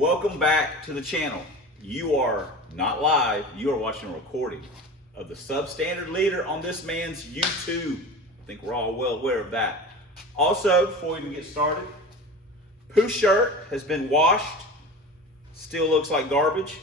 welcome back to the channel. You are not live, you are watching a recording of the substandard leader on this man's YouTube. I think we're all well aware of that. Also, before we even get started, Pooh shirt has been washed, still looks like garbage,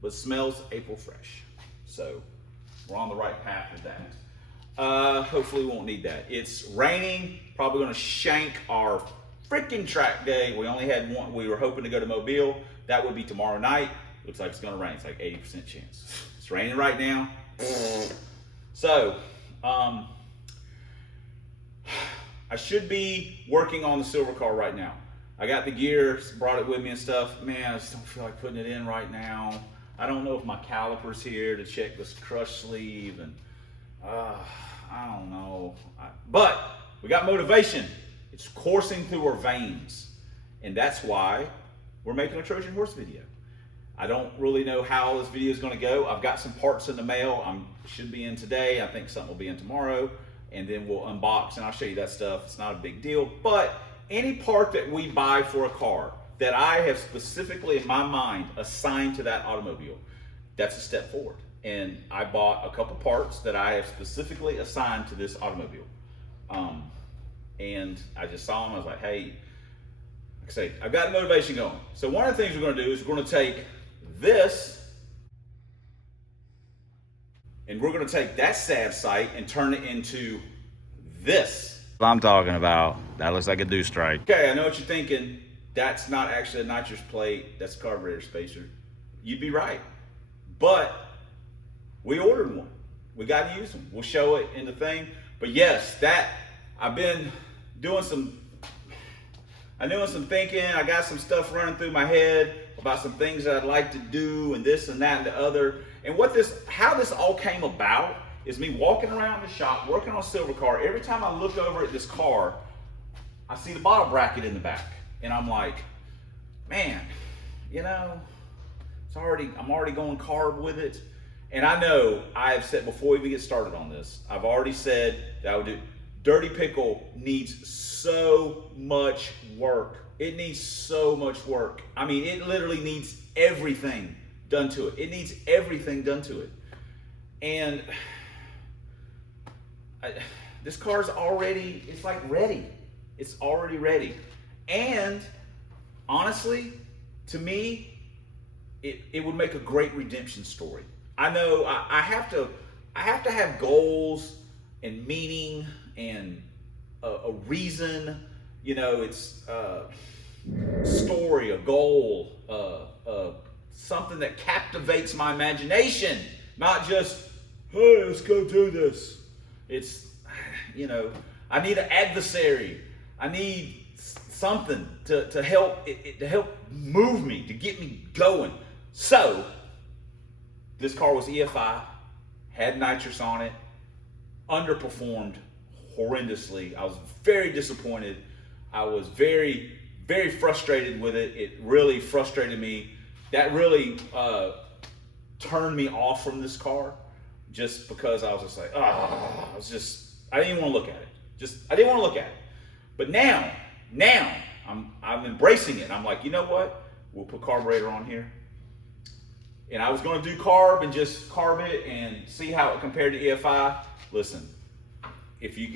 but smells April fresh. So we're on the right path with that. Hopefully we won't need that. It's raining, probably gonna shank our freaking track day. We only had one. We were hoping to go to Mobile. That would be tomorrow night. Looks like it's gonna rain. It's like 80% chance. It's raining right now. So, I should be working on the silver car right now. I got the gear, brought it with me and stuff. Man, I just don't feel like putting it in right now. I don't know if my caliper's here to check this crush sleeve, and I don't know. But we got motivation. It's coursing through our veins, and that's why we're making a Trojan horse video. I don't really know how this video is going to go. I've got some parts in the mail. Should be in today. I think something will be in tomorrow, and then we'll unbox and I'll show you that stuff. It's not a big deal, but any part that we buy for a car that I have specifically in my mind assigned to that automobile, that's a step forward. And I bought a couple parts that I have specifically assigned to this automobile. And I just saw them, I was like, hey, like I say, I've got the motivation going. So one of the things we're gonna do is we're gonna take this, and we're gonna take that sad sight and turn it into this. What I'm talking about, that looks like a do strike. Okay, I know what you're thinking. That's not actually a nitrous plate, that's a carburetor spacer. You'd be right, but we ordered one. We gotta use them. We'll show it in the thing. But yes, that, I've been doing some thinking. I got some stuff running through my head about some things that I'd like to do and this and that and the other. And how this all came about is me walking around the shop, working on a silver car. Every time I look over at this car, I see the bottle bracket in the back. And I'm like, man, you know, I'm already going carb with it. And I know I have said before we even get started on this, I've already said that I would do. Dirty Pickle needs so much work. It needs so much work. I mean, it literally needs everything done to it. It needs everything done to it. And this car's already, it's like ready. It's already ready. And honestly, to me, it would make a great redemption story. I know I have to have goals and meaning and a reason, you know, it's a story, a goal, something that captivates my imagination, not just, hey, let's go do this. It's, you know, I need an adversary. I need something to help to help move me, to get me going. So this car was EFI, had nitrous on it, underperformed horrendously. I was very disappointed. I was very, very frustrated with it. It really frustrated me. That really turned me off from this car, just because I was just like, I didn't even want to look at it. I didn't want to look at it. But now I'm embracing it. I'm like, you know what? We'll put carburetor on here. And I was going to do carb and just carb it and see how it compared to EFI. Listen, if you've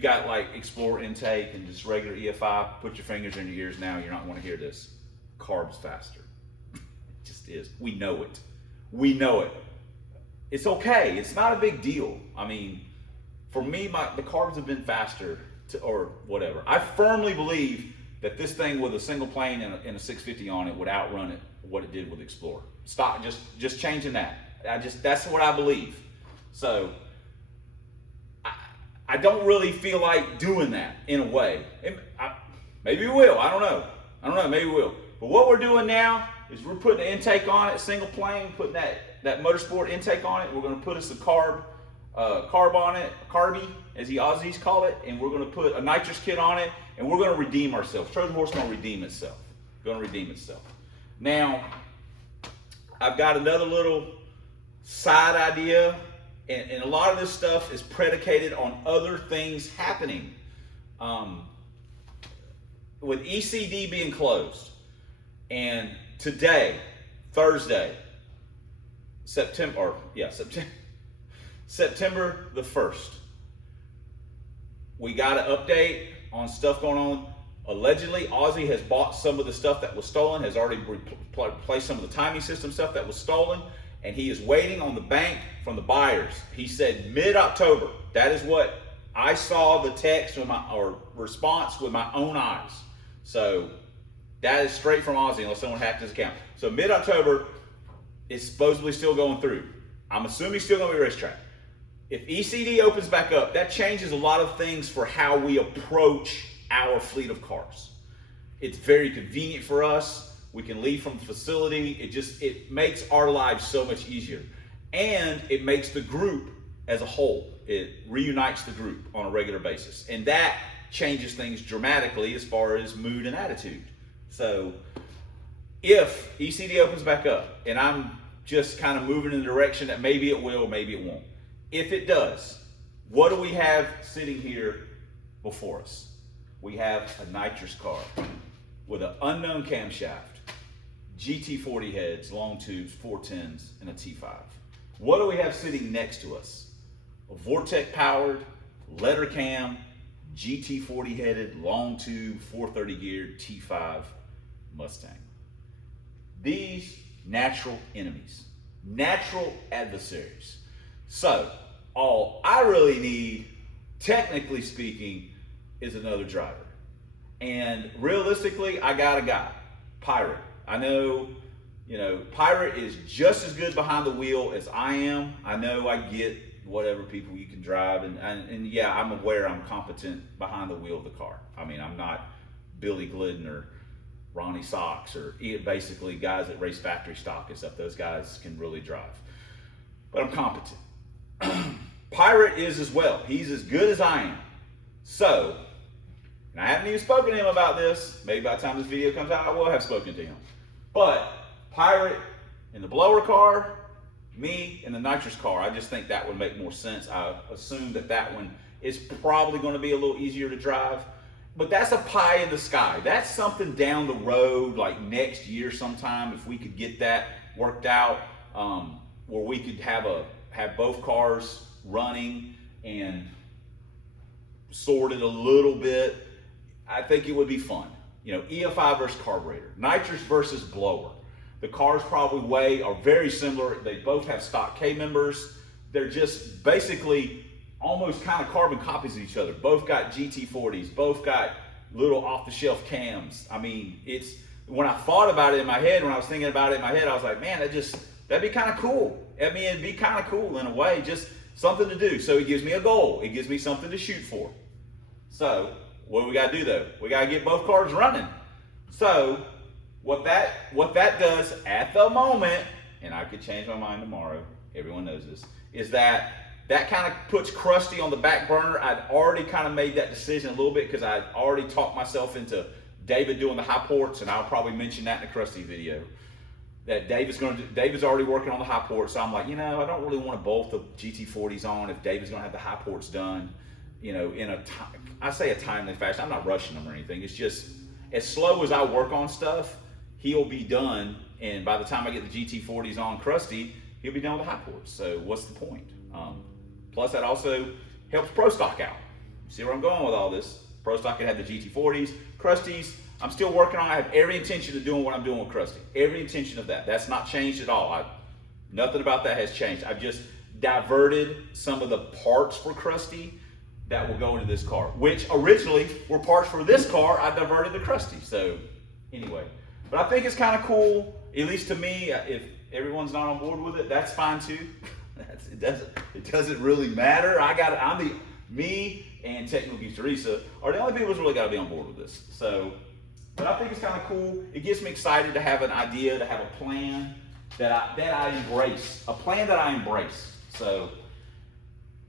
got like Explorer intake and just regular EFI, put your fingers in your ears now. You're not going to hear this. Carb's faster. It just is. We know it. We know it. It's okay. It's not a big deal. I mean, for me, the carbs have been faster or whatever. I firmly believe that this thing with a single plane and a 650 on it would outrun it what it did with Explorer. Stop just changing that. That's what I believe. So I don't really feel like doing that in a way. Maybe we will. I don't know. Maybe we will. But what we're doing now is we're putting an intake on it, single plane, putting that motorsport intake on it. We're going to put us a carb on it, carby, as the Aussies call it, and we're going to put a nitrous kit on it, and we're going to redeem ourselves. Trojan horse is going to redeem itself. Now, I've got another little side idea, and a lot of this stuff is predicated on other things happening. With ECD being closed, And today, Thursday, September the 1st, we got an update on stuff going on. Allegedly, Aussie has bought some of the stuff that was stolen, has already replaced some of the timing system stuff that was stolen, and he is waiting on the bank from the buyers. He said mid-October. That is what I saw the text with or response with my own eyes. So that is straight from Aussie, unless someone hacked his account. So mid-October, it's supposedly still going through. I'm assuming still going to be racetrack. If ECD opens back up, that changes a lot of things for how we approach our fleet of cars. It's very convenient for us. We can leave from the facility. It makes our lives so much easier. And it makes the group as a whole. It reunites the group on a regular basis. And that changes things dramatically as far as mood and attitude. So if ECD opens back up, and I'm just kind of moving in the direction that maybe it will, maybe it won't. If it does, what do we have sitting here before us? We have a nitrous car with an unknown camshaft, GT40 heads, long tubes, 410s, and a T5. What do we have sitting next to us? A Vortec powered, letter cam, GT40 headed, long tube, 430 geared T5 Mustang. These natural enemies, natural adversaries. So all I really need, technically speaking, is another driver. And realistically, I got a guy, Pirate. I know, Pirate is just as good behind the wheel as I am. I know I get whatever people you can drive, and yeah, I'm aware I'm competent behind the wheel of the car. I mean, I'm not Billy Glidden or Ronnie Socks or basically guys that race factory stock and stuff. Those guys can really drive, but I'm competent. Pirate is as well. He's as good as I am. So, and I haven't even spoken to him about this. Maybe by the time this video comes out, I will have spoken to him. But Pirate in the blower car, me in the nitrous car, I just think that would make more sense. I assume that one is probably going to be a little easier to drive. But that's a pie in the sky. That's something down the road, like next year sometime, if we could get that worked out, where we could have both cars running and sorted a little bit. I think it would be fun. EFI versus carburetor, nitrous versus blower. The cars probably are very similar. They both have stock K members. They're just basically almost kind of carbon copies of each other. Both got GT40s, both got little off-the-shelf cams. I mean, when I thought about it in my head, when I was thinking about it in my head, I was like, man, that'd be kind of cool. I mean, it'd be kind of cool in a way, just something to do. So it gives me a goal. It gives me something to shoot for. So what do we got to do though? We got to get both cars running. So what that does at the moment, and I could change my mind tomorrow, everyone knows this, is that kind of puts Krusty on the back burner. I'd already kind of made that decision a little bit because I'd already talked myself into David doing the high ports, and I'll probably mention that in the Krusty video. That David's already working on the high ports, so I'm like, I don't really want to bolt the GT40s on if David's going to have the high ports done, in a timely fashion. I'm not rushing them or anything. It's just as slow as I work on stuff, he'll be done, and by the time I get the GT40s on Krusty, he'll be done with the high ports. So what's the point? Plus, that also helps Pro Stock out. You see where I'm going with all this? Pro Stock can have the GT40s, Krusties. I'm still working on it. I have every intention of doing what I'm doing with Krusty. Every intention of that. That's not changed at all. Nothing about that has changed. I've just diverted some of the parts for Krusty that will go into this car, which originally were parts for this car. I diverted to Krusty. So anyway, but I think it's kind of cool, at least to me. If everyone's not on board with it, that's fine too. It doesn't really matter. Me and Technical Geeks Teresa are the only people who's really got to be on board with this. So, but I think it's kind of cool. It gets me excited to have an idea, to have a plan that I embrace, a plan that I embrace. So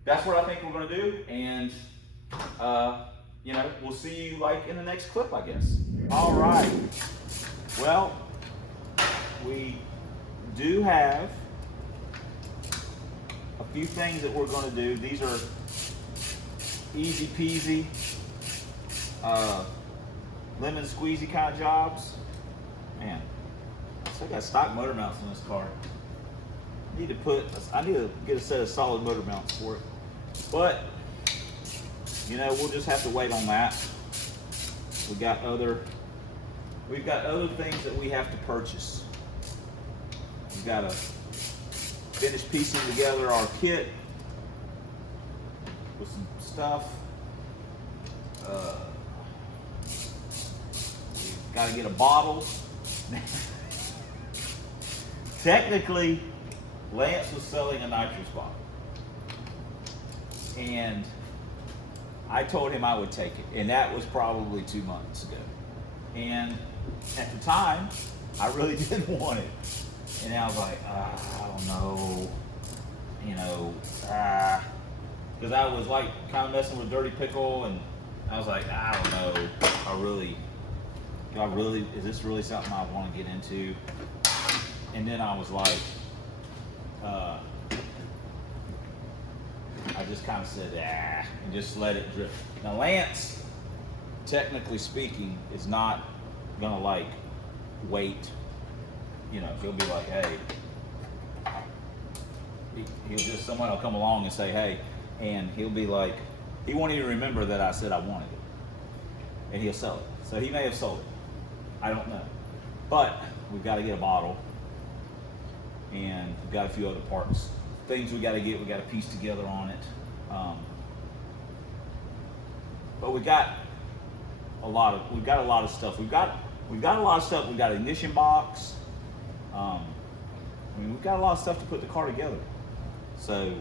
that's what I think we're going to do, and we'll see you like in the next clip, I guess. All right. Well, we do have a few things that we're going to do. These are easy peasy, lemon squeezy kind of jobs. Man, I still got stock motor mounts in this car. I need to get a set of solid motor mounts for it. But, you know, we'll just have to wait on that. We've got other things that we have to purchase. We've got to finish piecing together our kit with some stuff. We've got to get a bottle. Technically, Lance was selling a nitrous bottle, and I told him I would take it, and that was probably 2 months ago. And at the time, I really didn't want it, and I was like, I don't know, you know, because I was like kind of messing with Dirty Pickle, and I was like, I don't know, is this really something I want to get into? And then I was like, I just kind of said, and just let it drift. Now Lance, technically speaking, is not gonna like wait. You know, he'll be like, hey, he'll just, someone will come along and say, hey, and he'll be like, he won't even remember that I said I wanted it, and he'll sell it. So he may have sold it. I don't know, but we've got to get a bottle, and we've got a few other parts, things we got to piece together on it. But we've got a lot of stuff. We've got a lot of stuff. We've got an ignition box. I mean, we've got a lot of stuff to put the car together. So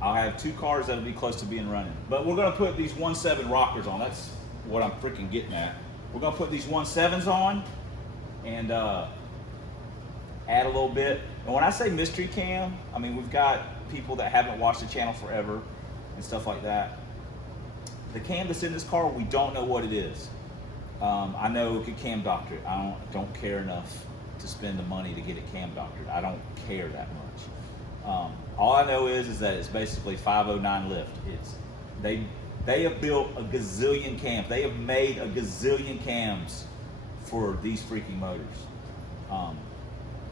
I'll have 2 cars that'll be close to being running. But we're gonna put these 1.7 rockers on. That's what I'm freaking getting at. We're gonna put these 1.7s on and add a little bit. And when I say mystery cam, I mean, we've got people that haven't watched the channel forever and stuff like that. The cam that's in this car, we don't know what it is. I know we could cam doctor it. I don't care enough to spend the money to get it cam doctored. I don't care that much. All I know is that it's basically 509 lift. They have built a gazillion cams. They have made a gazillion cams for these freaking motors.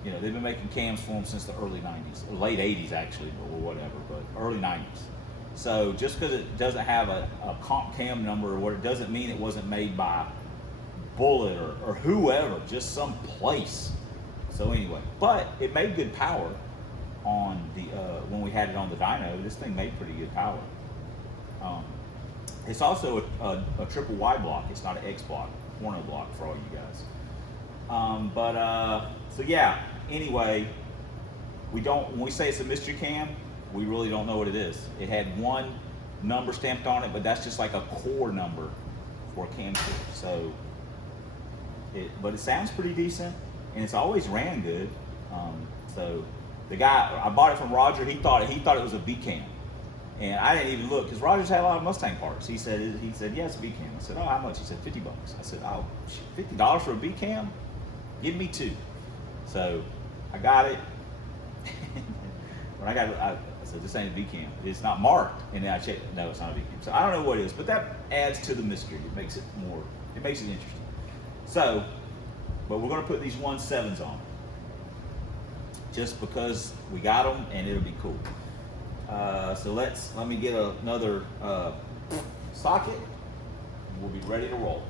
You know, they've been making cams for them since the early 90s, or late 80s actually, or whatever, but early 90s. So just because it doesn't have a comp cam number or what, it doesn't mean it wasn't made by Bullet or whoever, just some place. So anyway, but it made good power on the, when we had it on the dyno. This thing made pretty good power. It's also a triple Y block. It's not an X block, porno block for all you guys. So yeah, anyway, when we say it's a mystery cam, we really don't know what it is. It had one number stamped on it, but that's just like a core number for a cam kit. So, but it sounds pretty decent, and it's always ran good. So the guy, I bought it from Roger, he thought it was a B cam. And I didn't even look, because Roger's had a lot of Mustang parts. He said, yeah, it's a B cam. I said, oh, how much? He said, $50. I said, oh, $50 for a B cam? Give me 2. So I got it. When I got it, I said, this ain't a B cam. It's not marked. And then I checked, no, it's not a B cam. So I don't know what it is, but that adds to the mystery. It makes it interesting. So, but we're gonna put these 1.7s on, just because we got them and it'll be cool. So let me get another socket, and we'll be ready to roll.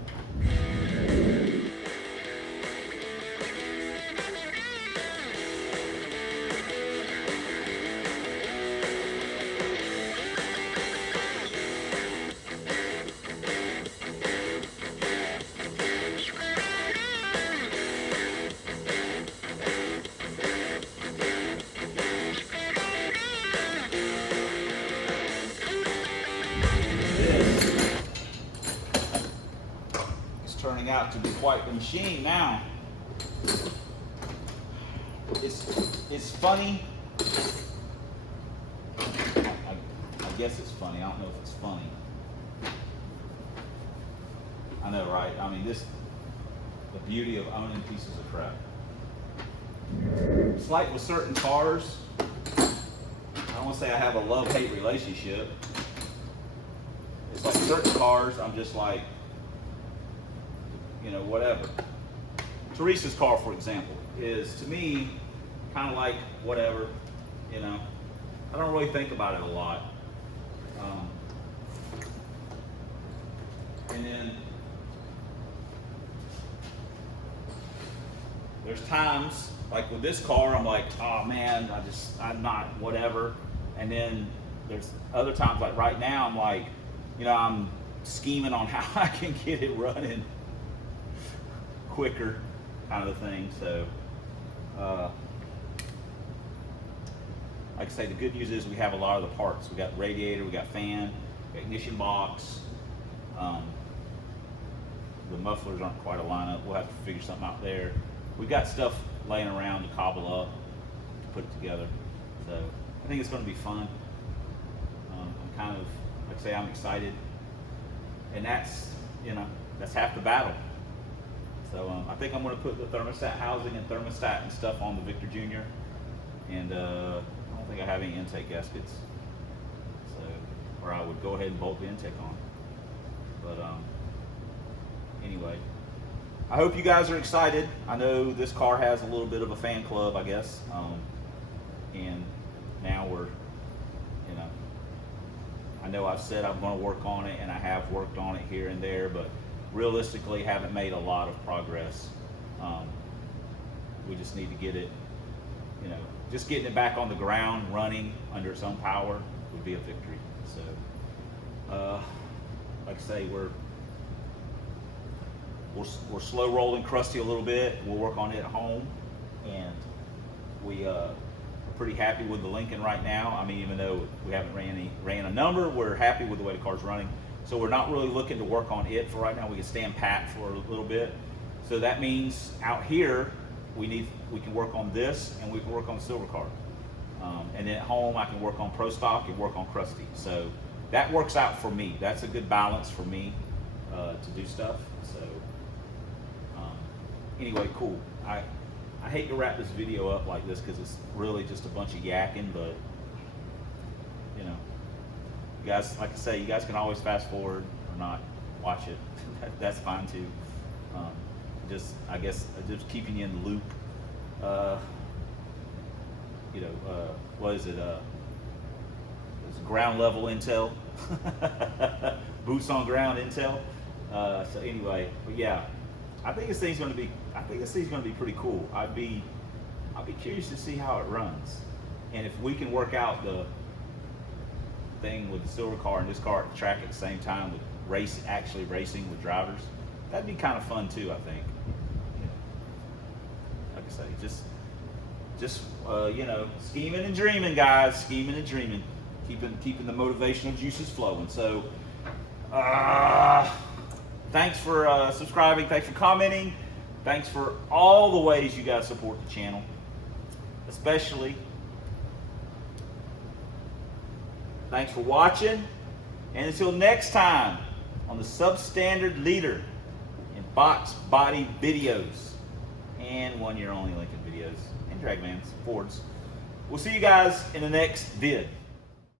Turning out to be quite the machine now. It's funny. I guess it's funny. I don't know if it's funny. I know, right? I mean, the beauty of owning pieces of crap. It's like with certain cars, I don't want to say I have a love-hate relationship. It's like certain cars, I'm just like, you know, whatever. Teresa's car, for example, is to me kind of like whatever, you know. I don't really think about it a lot. And then there's times, like with this car, I'm like, oh man, I'm not, whatever. And then there's other times, like right now, I'm like, you know, I'm scheming on how I can get it running quicker, kind of thing. So, like I say, the good news is we have a lot of the parts. We got radiator, we got fan, ignition box. The mufflers aren't quite a lineup. We'll have to figure something out there. We've got stuff laying around to cobble up, to put it together. So I think it's going to be fun. I'm kind of, like I say, I'm excited. And that's, you know, that's half the battle. So I think I'm going to put the thermostat housing and thermostat and stuff on the Victor Jr. And I don't think I have any intake gaskets. So, or I would go ahead and bolt the intake on. But anyway, I hope you guys are excited. I know this car has a little bit of a fan club, I guess. And now we're, you know, I know I've said I'm going to work on it, and I have worked on it here and there, but realistically haven't made a lot of progress. We just need to get it, you know, just getting it back on the ground, running under its own power would be a victory. So, like I say, we're slow rolling Krusty a little bit. We'll work on it at home, and we are pretty happy with the Lincoln right now. I mean, even though we haven't ran a number, we're happy with the way the car's running. So we're not really looking to work on it for right now. We can stand pat for a little bit. So that means out here we can work on this, and we can work on the silver car. And then at home I can work on Pro Stock and work on Krusty. So that works out for me. That's a good balance for me to do stuff. So anyway, cool. I hate to wrap this video up like this because it's really just a bunch of yakking, but you know, you guys, like I say, you guys can always fast forward or not watch it. That's fine too. Just, I guess, just keeping you in the loop. You know, what is it? It's ground level intel, boots on ground intel. So anyway, but yeah, I think this thing's going to be pretty cool. I'll be curious to see how it runs, and if we can work out the thing with the silver car and this car at the track at the same time with actually racing with drivers, that'd be kind of fun too. I think. Like I say, just you know, scheming and dreaming, guys. Scheming and dreaming, keeping the motivational juices flowing. So, thanks for subscribing. Thanks for commenting. Thanks for all the ways you guys support the channel, especially. Thanks for watching, and until next time on the Substandard Leader in box body videos and 1 year only Lincoln videos and Dragmans, Fords. We'll see you guys in the next vid.